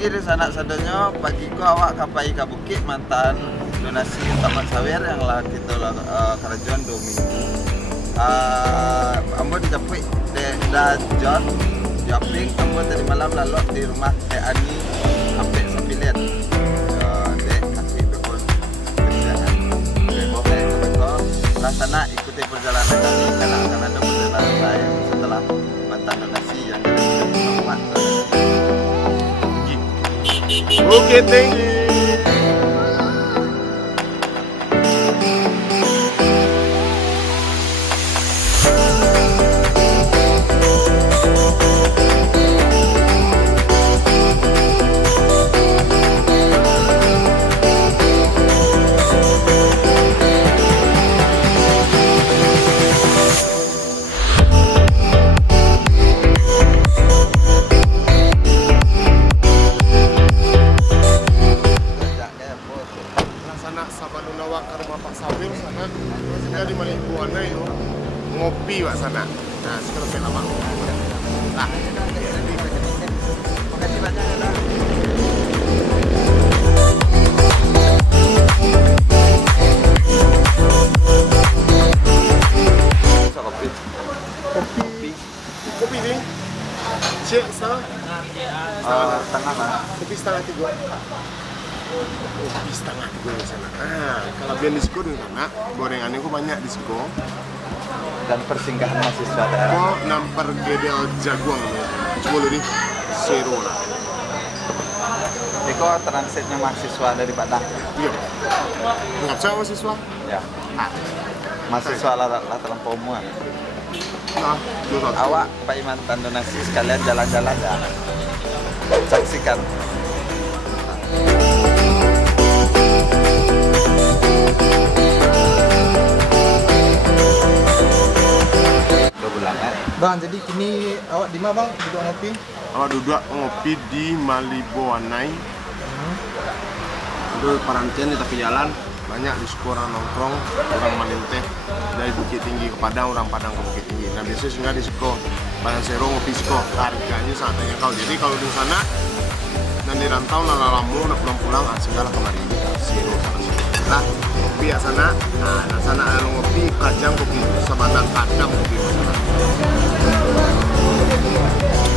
lagi di sana sadanya pagi ko awak kapai ka bukit mantan donasi taman sawer yang lah kita kerajaan 2 minggu. Ambo dijapui dah John Japing ambo tadi malam lalu di rumah Teh Ani sampai 9. Sana ikuti perjalanan kami karena akan ada perjalanan lain setelah mantan donasi yang dari mantan. Oke, thank you. Ngopi Pak sana. Nah, sekarang saya lama. Nah, Makasih banyak ya. Kopi ni. Cik salah. Tengah lah. Kopi setengah 3. Kopi setengah 3 di sana. Kelebihan disko di sana, gorengannya kok banyak disko. Dan persinggahan mahasiswa daerah. Kok nampar gedel jaguang ya. Coba lu nih, zero lah. Iko transitnya mahasiswa dari Padang. Iya. Nggak bisa mahasiswa? Ya. Mahasiswa lah terlampau semua. Nah, Awak Pak mantan donasi sekalian jalan-jalan ya. Saksikan. Bang, jadi kini awak di mana bang duduk ngopi? Awak duduk ngopi di Maliboanai. Itu parancen di tepi jalan. Banyak di orang nongkrong, orang malinteh dari Bukit Tinggi ke Padang, orang Padang ke Bukit Tinggi. Nah biasanya singgah di Siko, Padang Sero ngopi Siko. Harganya sangat terjangkau. Jadi kalau di sana dan di rantau lalamu udah pulang-pulang, singgahlah kemari Sero sana. Nah, kopi ya sana. Nah, sana ada ngopi kajang kopi sebatang kadang kopi sana.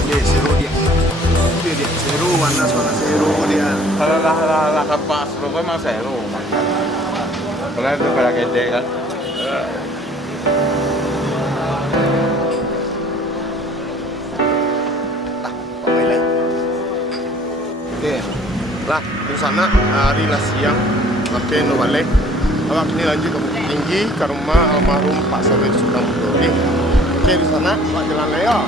Dia Sero dia. Dia Sero warna Sero dia. Kalau lah kapas rumah emang seru. Kalau itu pada gede kan. Oke. Lah, di sana hari lah siang pakai no balik. Awak ini lanjut ke Bukit Tinggi ke rumah almarhum Pak Sawer Sugeng Putri. Oke, di sana awak jalan Leo.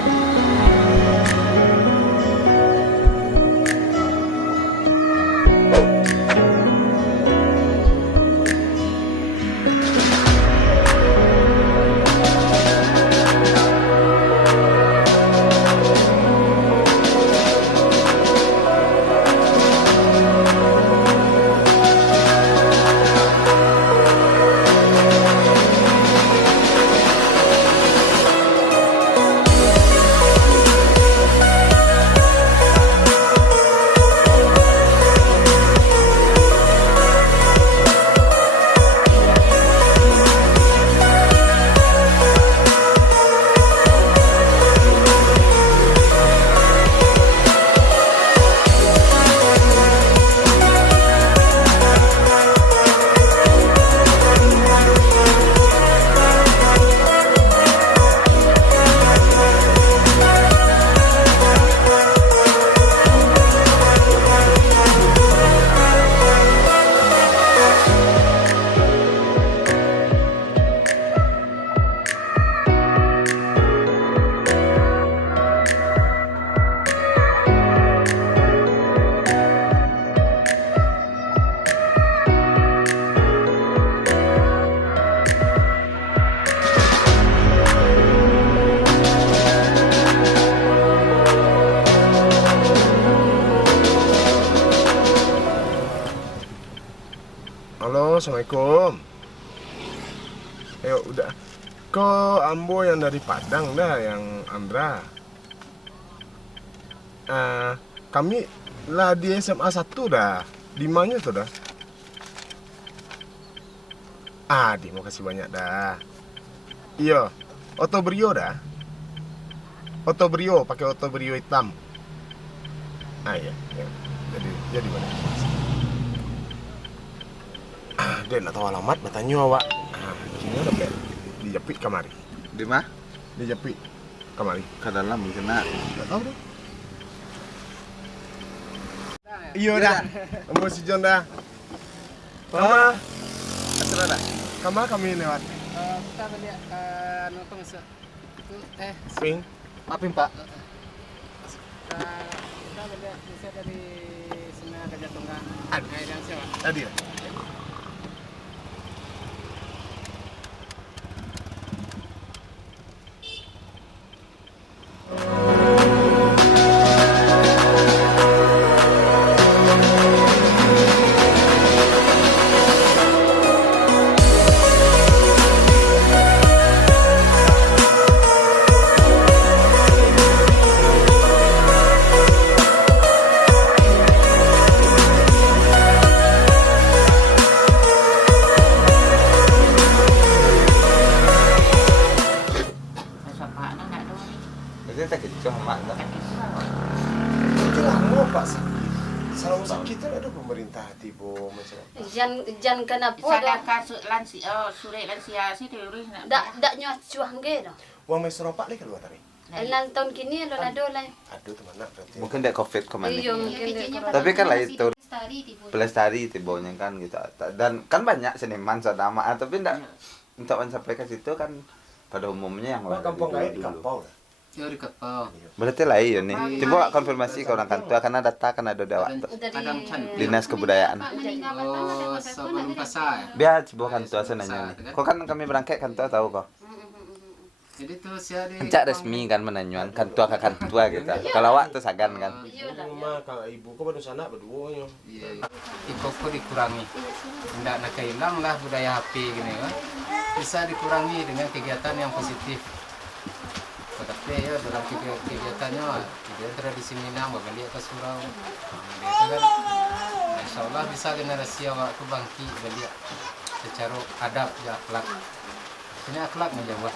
Halo, assalamualaikum. Ayo, udah. Kok Ambo yang dari Padang dah, yang Andra. Kami Lah di SMA 1 dah. Dimanya tuh dah. Di mau kasih banyak dah. Iya. Oto Brio dah. Oto Brio, pakai Oto Brio hitam. Iya. Jadi mana? Dia nak tahu alamat, bertanya awak. Kini ada kayak dijepit kamari. Di mah? Dijepit kamari. Ke dalam kena. Tak tahu dah. Iya dah. Nombor si John dah. Kama, Asal dah. kami lewat. Kita beli nonton itu Ping. Apin Pak? kita beli bisa dari Sungai Gajah Tunggal. Ada. Dan siapa? Tadi ya. Jadi tak gitu mak dah. Itu lama Pak sakit. Selama sakit kan ada pemerintah tiba macam apa? Jan kenapa Sada dah? ka lansia sure lansia si teori na. Dak nyuat cuang ge dah. Uang mes ropak lagi keluar tadi. Elan tahun kini lo nado lah. Aduh teman nak berarti. Mungkin dek covid kemana? Iya mungkin dia. Tapi kan lah itu pelestari tibonya kan gitu. Dan kan banyak seniman sadama tapi ndak untuk mencapai ke situ kan pada umumnya yang Wah, kampung lain di kampung dah. Yo di Kepau. Berarti lah iya nih. Coba konfirmasi ke orang kantua karena data kan ada dawat tuh. Kadang can. Dinas Kebudayaan. Oh, sebelum pasar. Biar coba kantua senanya nih. Kok kan kami berangkat kantua tahu kok. Jadi tuh saya di Encak resmi kan menanyuan kantua ke kantua gitu. Kalau awak tuh sagan kan. Rumah kang ibu kau pada sana berduanya. Iya. Ikoko dikurangi. Tidak nak hilang lah budaya HP gini kan. Bisa dikurangi dengan kegiatan yang positif. Tetapi ya dalam kegiatannya dia tradisi Minang bagali ke surau. Itu kan insya Allah bisa generasi awak kebangki balik secara adab dan akhlak. Ini akhlak menjawab.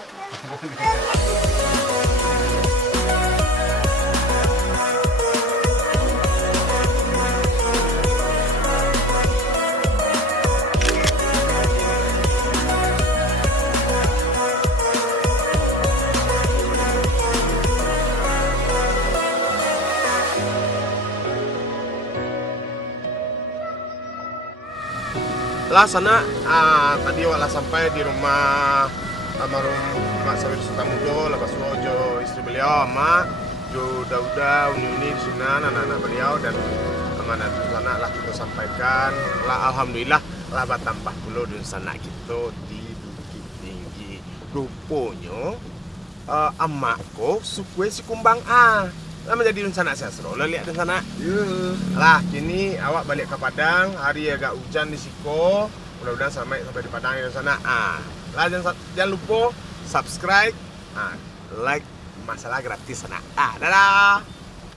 Lah sana tadi wala sampai di rumah almarhum Mak Sawir Sutamudo, Lepas Wojo, istri beliau, Mak Jo Dauda, Uni di sana, anak-anak beliau dan amanat di sana lah kita sampaikan. Lah alhamdulillah lah bertambah puluh di sana kita di Bukit Tinggi. Rupanya emakku suku si kumbang lah menjadi di sana saya seru. Lihat di sana. Lah kini awak balik ke Padang, hari agak hujan di Siko. Mudah-mudahan sampai di Padang di sana. Lah jangan lupa subscribe, like, masalah gratis sana. Dadah.